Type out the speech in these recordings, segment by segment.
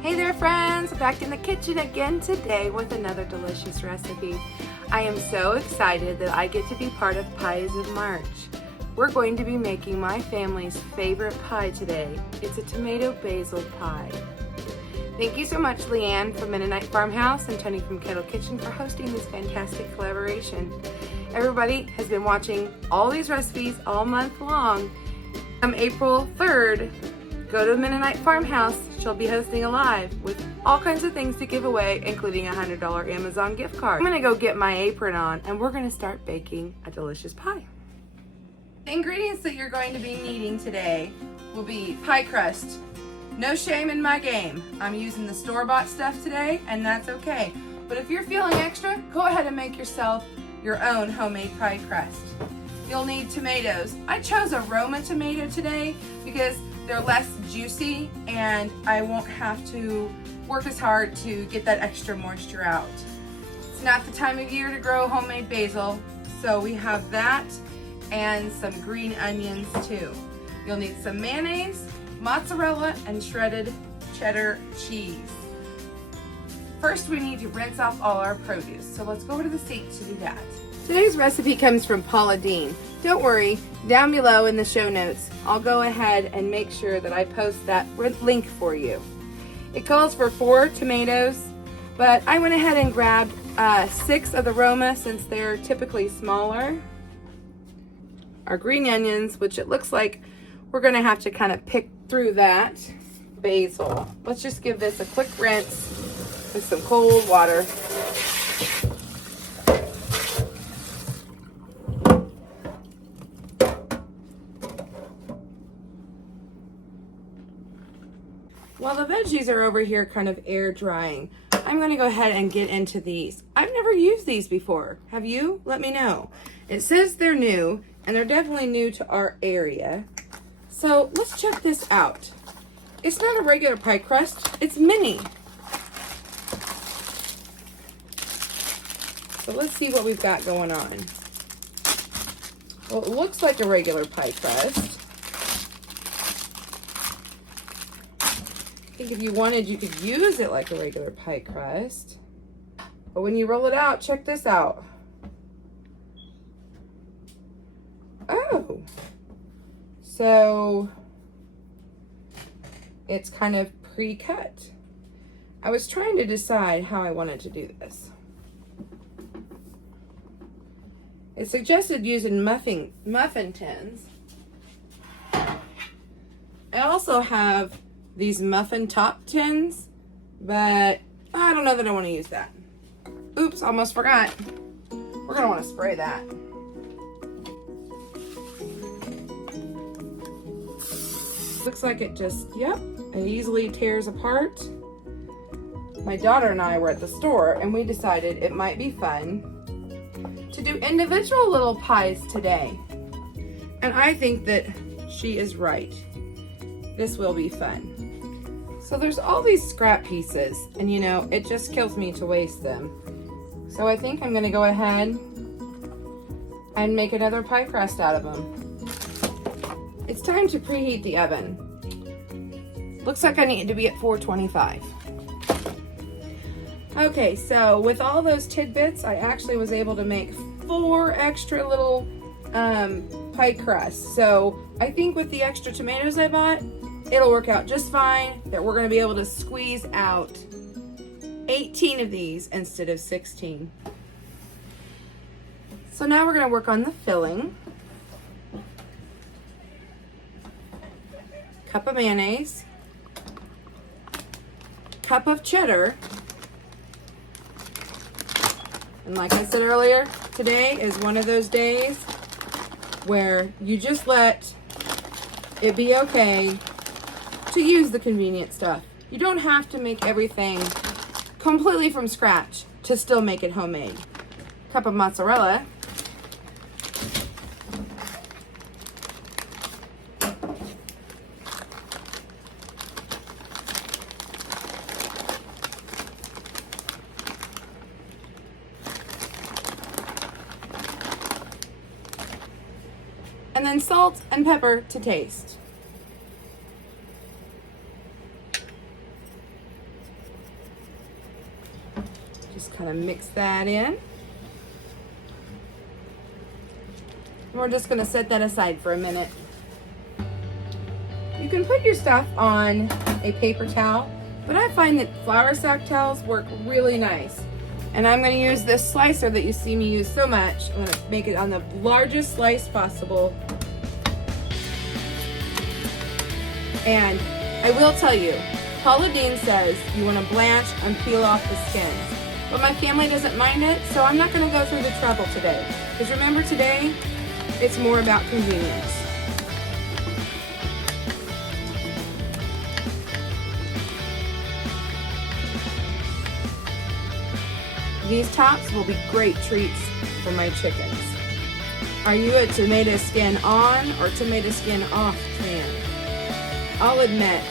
Hey there friends, back in the kitchen again today with another delicious recipe. I am so excited that I get to be part of Pies of March. We're going to be making my family's favorite pie today. It's a tomato basil pie. Thank you so much Leanne from Mennonite Farmhouse and Tony from Kettle Kitchen for hosting this fantastic collaboration. Everybody has been watching all these recipes all month long. On April 3rd, go to the Mennonite Farmhouse. She'll be hosting a live with all kinds of things to give away, including a $100 Amazon gift card. I'm gonna go get my apron on and we're gonna start baking a delicious pie. The ingredients that you're going to be needing today will be pie crust. No shame in my game. I'm using the store-bought stuff today and that's okay. But if you're feeling extra, go ahead and make yourself your own homemade pie crust. You'll need tomatoes. I chose a Roma tomato today because they're less juicy and I won't have to work as hard to get that extra moisture out. It's not the time of year to grow homemade basil, so we have that and some green onions too. You'll need some mayonnaise, mozzarella, and shredded cheddar cheese. First, we need to rinse off all our produce, so let's go over to the sink to do that. Today's recipe comes from Paula Dean. Don't worry, down below in the show notes, I'll go ahead and make sure that I post that link for you. It calls for 4 tomatoes, but I went ahead and grabbed 6 of the Roma since they're typically smaller. Our green onions, which it looks like we're gonna have to kind of pick through that. Basil. Let's just give this a quick rinse with some cold water. While the veggies are over here kind of air drying, I'm going to go ahead and get into these. I've never used these before. Have you? Let me know. It says they're new, and they're definitely new to our area. So let's check this out. It's not a regular pie crust, it's mini. So let's see what we've got going on. Well, it looks like a regular pie crust. I think if you wanted, you could use it like a regular pie crust. But when you roll it out, check this out. Oh, so it's kind of pre-cut. I was trying to decide how I wanted to do this. It suggested using muffin tins. I also have these muffin top tins, but I don't know that I want to use that. Oops, almost forgot. We're gonna want to spray that. Looks like it just, yep, it easily tears apart. My daughter and I were at the store and we decided it might be fun to do individual little pies today. And I think that she is right. This will be fun. So there's all these scrap pieces, and you know, it just kills me to waste them. So I think I'm gonna go ahead and make another pie crust out of them. It's time to preheat the oven. Looks like I need to be at 425. Okay, so with all those tidbits, I actually was able to make 4 extra little pie crusts. So I think with the extra tomatoes I bought, it'll work out just fine that we're going to be able to squeeze out 18 of these instead of 16. So now we're going to work on the filling. Cup of mayonnaise. Cup of cheddar. And like I said earlier, today is one of those days where you just let it be okay to use the convenient stuff. You don't have to make everything completely from scratch to still make it homemade. Cup of mozzarella. And then salt and pepper to taste. Just kind of mix that in. And we're just going to set that aside for a minute. You can put your stuff on a paper towel, but I find that flour sack towels work really nice. And I'm going to use this slicer that you see me use so much. I'm going to make it on the largest slice possible. And I will tell you, Paula Dean says you want to blanch and peel off the skins. But my family doesn't mind it, so I'm not going to go through the trouble today. Because remember, today, it's more about convenience. These tops will be great treats for my chickens. Are you a tomato skin on or tomato skin off fan? I'll admit,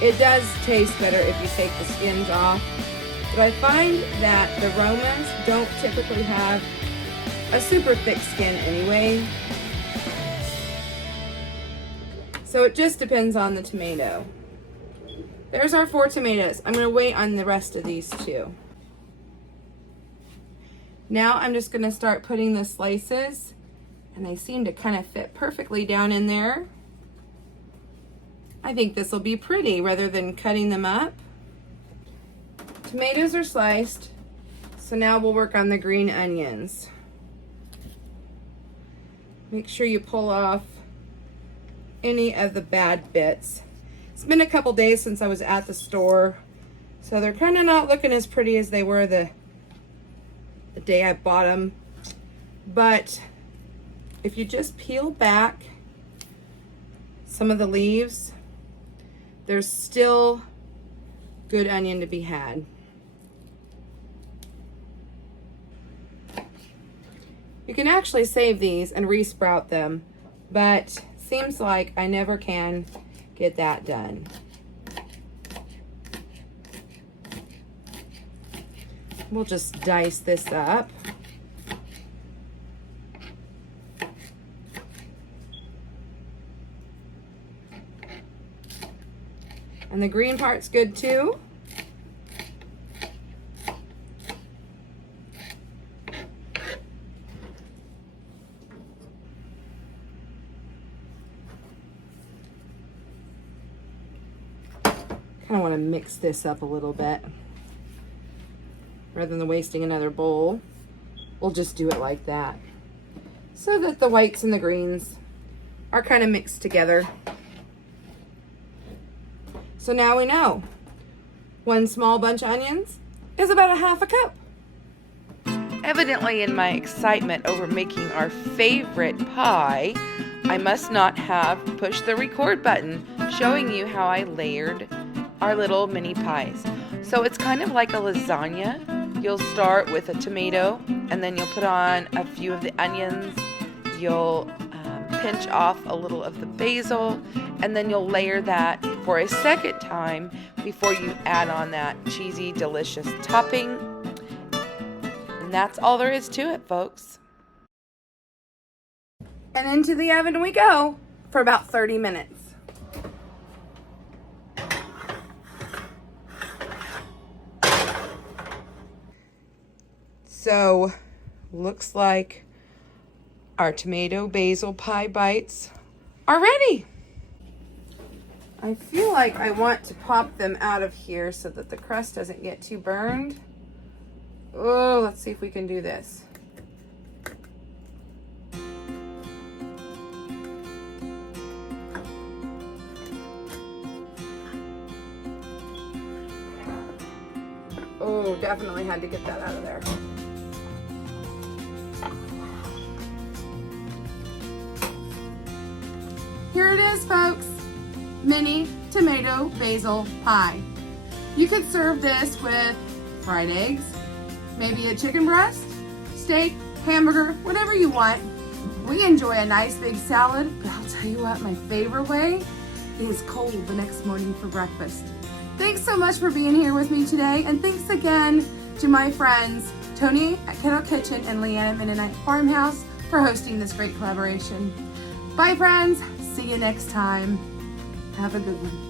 it does taste better if you take the skins off, but I find that the Romas don't typically have a super thick skin anyway. So it just depends on the tomato. There's our 4 tomatoes. I'm going to wait on the rest of these 2. Now I'm just going to start putting the slices, and they seem to kind of fit perfectly down in there. I think this will be pretty rather than cutting them up. Tomatoes are sliced, so now we'll work on the green onions. Make sure you pull off any of the bad bits. It's been a couple days since I was at the store, so they're kind of not looking as pretty as they were the day I bought them. But if you just peel back some of the leaves, there's still good onion to be had. You can actually save these and re-sprout them, but seems like I never can get that done. We'll just dice this up. And the green part's good too. Kind of want to mix this up a little bit. Rather than wasting another bowl, we'll just do it like that, so that the whites and the greens are kind of mixed together. So now we know 1 small bunch of onions is about a 1/2 cup. Evidently, in my excitement over making our favorite pie, I must not have pushed the record button, showing you how I layered our little mini pies. So it's kind of like a lasagna. You'll start with a tomato, and then you'll put on a few of the onions. You'll pinch off a little of the basil, and then you'll layer that for a second time before you add on that cheesy, delicious topping. And that's all there is to it, folks. And into the oven we go for about 30 minutes. So, looks like our tomato basil pie bites are ready. I feel like I want to pop them out of here so that the crust doesn't get too burned. Oh, let's see if we can do this. Oh, definitely had to get that out of there. Here it is, folks. Mini tomato basil pie. You could serve this with fried eggs, maybe a chicken breast, steak, hamburger, whatever you want. We enjoy a nice big salad, but I'll tell you what, my favorite way is cold the next morning for breakfast. Thanks so much for being here with me today, and thanks again to my friends Tony at Kettle Kitchen and Leanne at Mennonite Farmhouse for hosting this great collaboration. Bye, friends. See you next time. Have a good one.